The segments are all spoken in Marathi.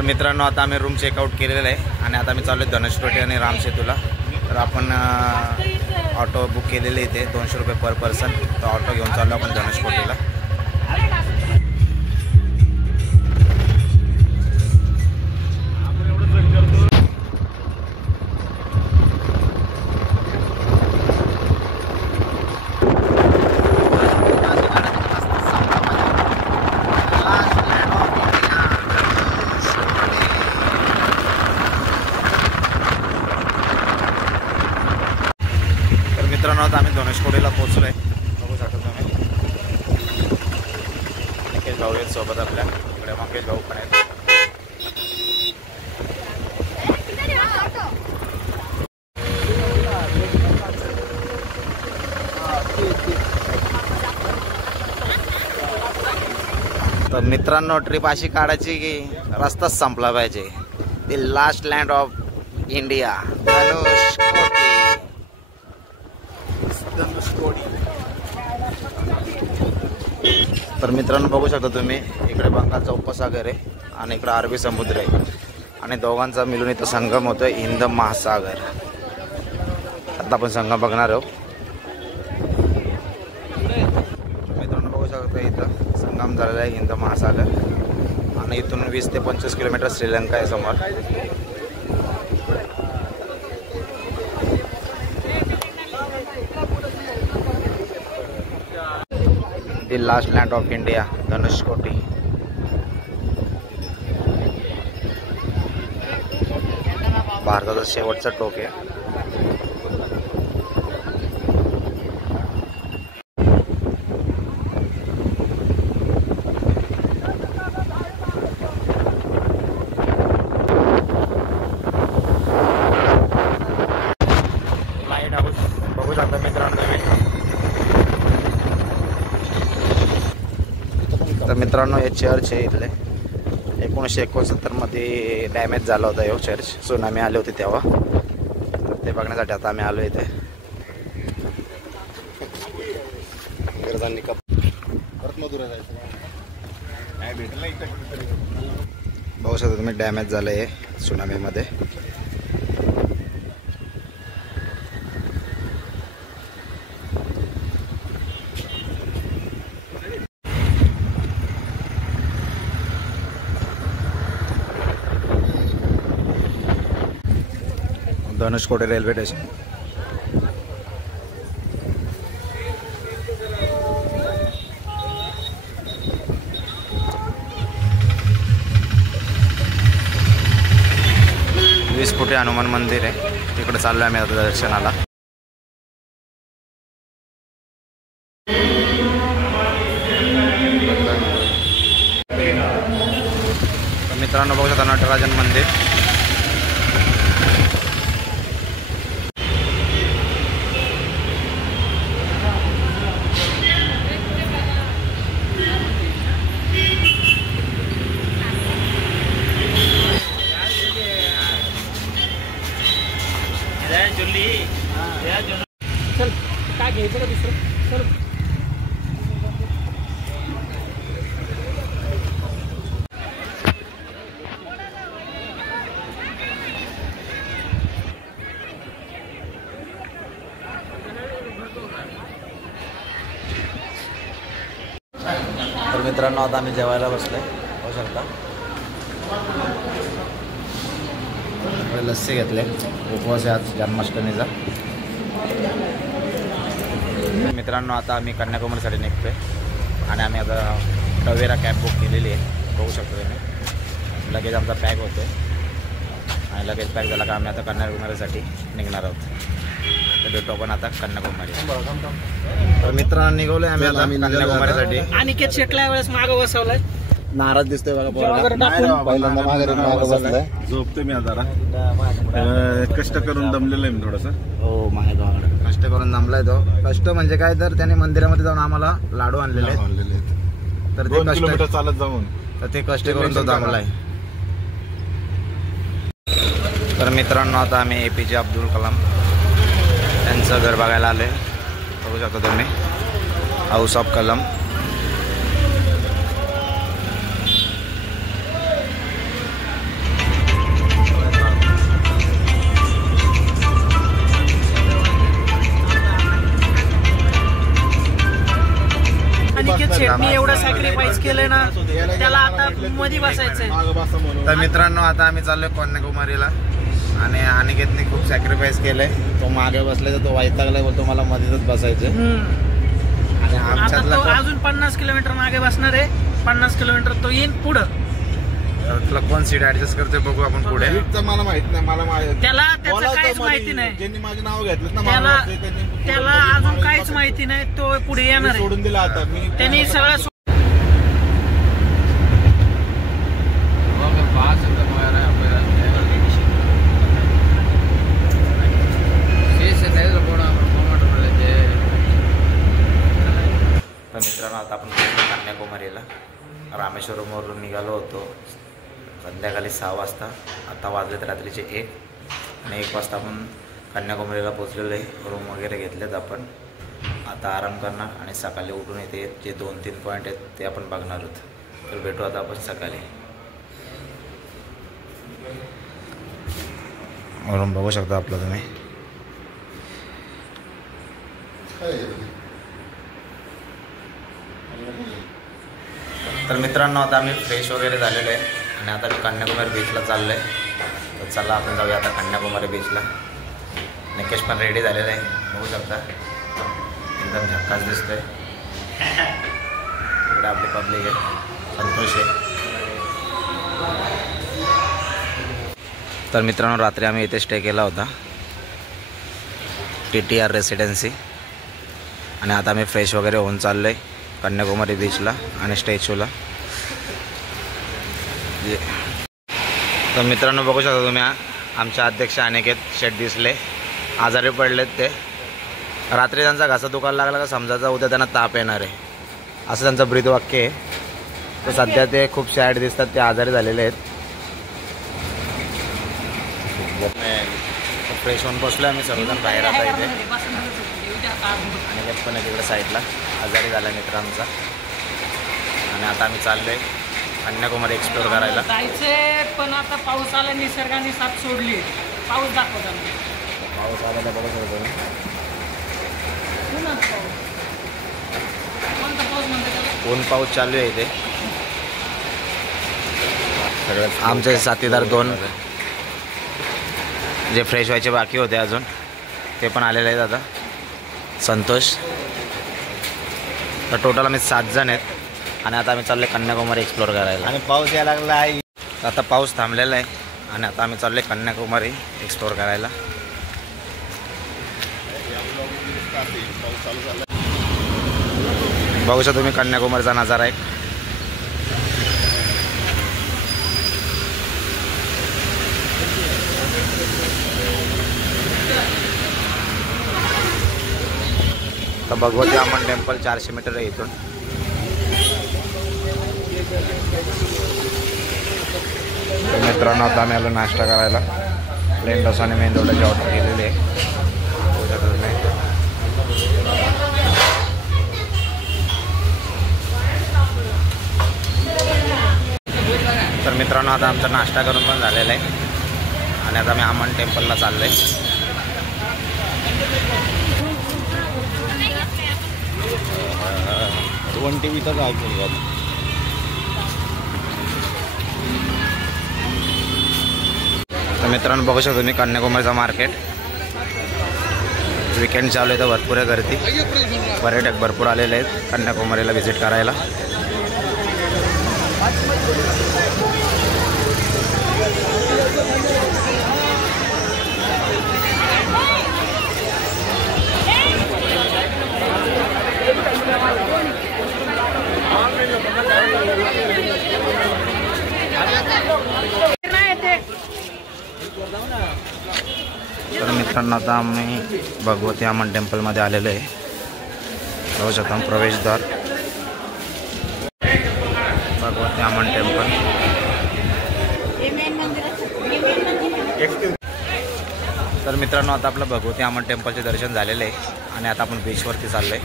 तर मित्रांनो आता आम्ही रूम चेकआउट केलेलं आहे आणि आता आम्ही चाललो आहे धनुषकोटी आणि रामसेतूला। तर आपण ऑटो बुक केलेले इथे 200 रुपये पर पर्सन। तर ऑटो घेऊन चाललो आपण धनुषकोटीला। मित्रांनो आता आम्ही धनुषकोटीला पोहोचलो आहे, बघू शकता तुम्ही। निकेश भाऊ आहेत सोबत आपल्या, इकडे मंगेश भाऊ पण आहेत। तर मित्रांनो ट्रिप अशी काढायची की रस्ताच संपला पाहिजे। The last land of India Dhanushkodi. तर मित्रांनो बघू शकता तुम्ही, इकडे बंगालचा उपसागर आहे आणि इकडे अरबी समुद्र आहे आणि दोघांचा मिळून इथं संगम होतोय हिंद महासागर। आता आपण संगम बघणार आहोत। मित्रांनो बघू शकता इथं संगम झालेला आहे हिंद महासागर आणि इथून 20 ते 25 किलोमीटर श्रीलंका आहे समोर। The last land of India Dhanushkodi. भारताचा शेवटचा टोक आहे। लाईट हाऊस बघू शकता मित्रांनो तुम्ही। तर मित्रांनो हे चर्च आहे इथले, 1969 मध्ये डॅमेज झाला होता हे चर्च, सुनामी आले होते तेव्हा। तर ते बघण्यासाठी आता आम्ही आलो इथे। बघू शकता तुम्ही डॅमेज झालं आहे सुनामीमध्ये। Dhanushkodi railway station. वीस फुटी हनुमान मंदिर आहे, तिकडे चाललोय आम्ही आता दर्शनाला। मित्रांनो बघू शकता नटराजन मंदिर। चल काय घ्यायचं का दुसरं? चल तर मित्रांनो आता आम्ही जेवायला बसलोय, बघू शकता। लस्सी घेतले, उपवास आहे आज जन्माष्टमीचा। मित्रांनो आता आम्ही कन्याकुमारीसाठी निघतोय आणि आम्ही आता टवेरा कॅब बुक केलेली आहे, बघू शकतो तुम्ही। लगेच आमचा पॅक होतोय आणि लगेच पॅक झाला का आम्ही आता कन्याकुमारीसाठी निघणार आहोत। तर भेटू आपण आता कन्याकुमारी। तर मित्रांनो निघालोय आम्ही आता कन्याकुमारीसाठी। अनिकेत शेटला वेळेस मागं बसवलाय, नाराज दिसतोय बघा। पहिल्यांदा मागे झोपते मी आता, कष्ट करून दमलेलं आहे मी थोडंसं। हो मागे कष्ट करून दमलाय तो। कष्ट म्हणजे काय, तर त्याने मंदिरामध्ये जाऊन आम्हाला लाडू आणलेले आहेत, तर ते 2 किलोमीटर चालत जाऊन तर ते कष्ट करून तो दमलाय। तर मित्रांनो आता आम्ही APJ अब्दुल कलाम त्यांचं घर बघायला आलोय, बघू शकता तुम्ही, हाऊस ऑफ कलम। शेटनी एवढं सॅक्रिफाईस केलंय ना, त्याला आता मध्ये बसायचंय. तर मित्रांनो आता आम्ही चाललोय कन्याकुमारीला आणि अनिकेतने खूप सॅक्रिफाईस केलंय. तो मागे बसले तर तो वैतागलाय, बोलतो मला मध्येच बसायचं. आणि आता आमच्यातला तो अजून 50 किलोमीटर मागे बसणार आहे. 50 किलोमीटर तो येईन पुढं. तुला कोण सीट ऍडजस्ट करतोय बघू आपण पुढे. मला माहित नाही, त्याला त्याचं काहीच माहिती नाही. ज्यांनी माझे नाव घेतलं ना, त्याला अजून काहीच माहिती नाही. तो पुढे येणार आहे. सोडून दिला आता मी. त्यांनी सगळं तर मित्रांनो आता आपण कन्याकुमारीला रामेश्वरमवरून निघालो होतो संध्याकाळी 6 वाजता. आता वाजलेत रात्रीचे 1 आणि 1 वाजता आपण कन्याकुमारीला पोचलेलो आहे. रूम वगैरे घेतलेत आपण. आता आराम करणार आणि सकाळी उठून येते जे 2-3 पॉईंट आहेत ते आपण बघणार आहोत. तर भेटू आता आपण सकाळी. रूम बघू शकता आपलं तुम्ही. तर मित्रांनो आता आम्ही फ्रेश वगैरे झालेलो आहे आणि आता मी कन्याकुमारी बीचला चाललो आहे. तर चला आपण जाऊया आता कन्याकुमारी बीचला. निकेश पण रेडी झालेला आहे, बघू शकता एकदम झक्कास दिसतोय. इकडे आपली पब्लिक आहे, संतोष आहे. तर मित्रांनो रात्री आम्ही इथे स्टे केला होता TTR रेसिडेन्सी आणि आता आम्ही फ्रेश वगैरे होऊन चाललो आहे कन्याकुमारी बीचला आणि स्टॅच्यूला. तर मित्रांनो बघू शकता तुम्ही आमचे अध्यक्ष अनिकेत शेट दिसले, आजारी पडलेत ते. रात्री त्यांचा घसा दुखायला लागला का समजायचा उद्या त्यांना ताप येणार आहे, असं त्यांचं ब्रीदवाक्य आहे. तर सध्या ते खूप सॅड दिसतात, ते आजारी झालेले आहेत. फ्रेश होऊन बसलो आम्ही सर्वजण बाहेर आता इथे. अनिकेत पण आहे तिकडे साईडला, आजारी झाला मित्र आमचा. आणि आता आम्ही चाललोय कन्याकुमारी एक्सप्लोर करायला. जायचंय पण आता पाऊस आला, निसर्गाने साथ सोडली. पाऊस दाखवता पाऊस आला तर बघत होतो. ऊन पाऊस चालू आहे इथे. आमचे साथीदार 2 जे फ्रेश व्हायचे बाकी होते अजून ते पण आलेले आहेत आता. संतोष. तर टोटल आम्ही 7 जण आहेत आणि आता आम्ही चाललो आहे कन्याकुमारी एक्सप्लोर करायला. आणि पाऊस यायला लागला आहे. आता पाऊस थांबलेला आहे आणि आता आम्ही चाललो आहे कन्याकुमारी एक्सप्लोर करायला. बघू शकता तुम्ही कन्याकुमारीचा नजारा आहे. तर भगवती अम्मन टेम्पल 400 मीटर आहे इथून. मित्रांनो आता आम्ही आलो नाश्ता करायला. प्लेन डोसा आणि मेंदोड्याची ऑर्डर केलेली आहे. तर मित्रांनो आता आमचा नाश्ता करून पण झालेला आहे आणि आता आम्ही अम्मन टेम्पलला चाललो आहे. तर मित्रांनो बघू शकतो तुम्ही कन्याकुमारीचा मार्केट. वीकेंड चालू आहे तर भरपूर आहे गर्दी. पर्यटक भरपूर आलेले आहेत कन्याकुमारीला व्हिजिट करायला. तर मित्रांनो आता आम्ही भगवती अम्मन टेम्पलमध्ये आलेलो आहे. बघू शकता प्रवेशद्वार भगवती अम्मन टेम्पल. तर मित्रांनो आता आपलं भगवती अम्मन टेम्पलचे दर्शन झालेलं आहे आणि आता आपण बीचवरती चाललो आहे.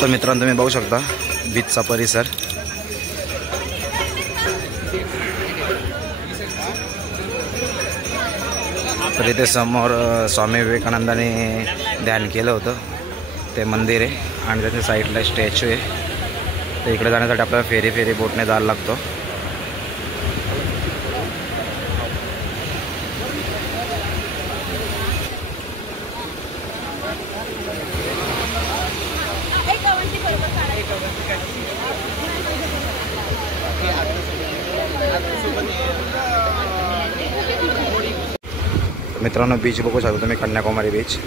तर मित्रांनो तुम्ही बघू शकता बीचचा परिसर. तर इथे समोर स्वामी विवेकानंदांनी ध्यान केलं होतं ते मंदिर आहे आणि त्याच्या साईडला स्टॅच्यू आहे. तर इकडे जाण्यासाठी आपल्याला फेरी बोटने जायला लागतो. मित्रांनो बीच बघू शकता तुम्ही, कन्याकुमारी बीच.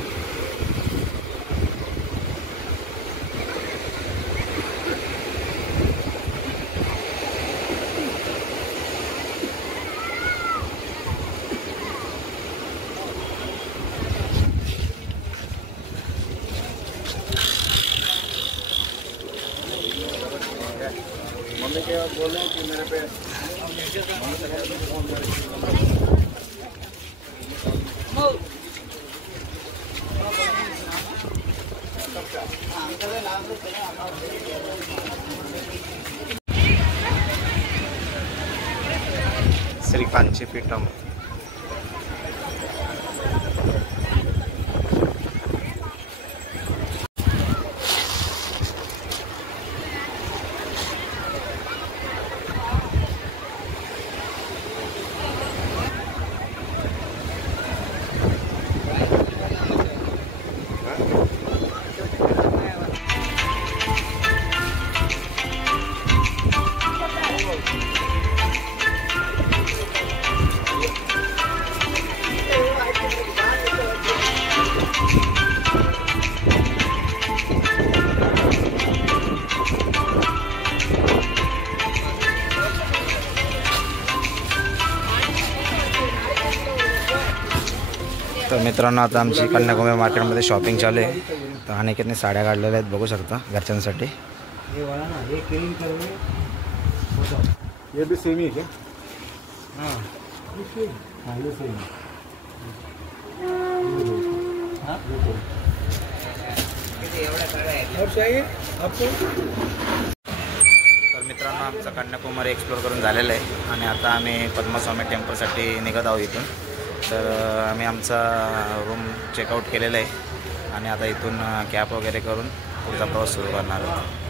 मम्मी के बोल रहे हैं कि मेरे पे श्रीकांची पीठम. तर मित्रांनो आता आमची कन्याकुमारी मार्केटमध्ये शॉपिंग चालू आहे. तर अनेकने साड्या काढलेल्या आहेत बघू शकता घरच्यांसाठी. ये भी सेम ही है क्या? तर मित्रांनो आमचं कन्याकुमारी एक्सप्लोर करून झालेलं आहे आणि आता आम्ही पद्मस्वामी टेम्पलसाठी निघत आहोत इथून. तर आम्ही आमचा रूम चेकआउट केलेला आहे आणि आता इथून कॅब वगैरे करून पुढचा प्रवास सुरू करणार आहोत.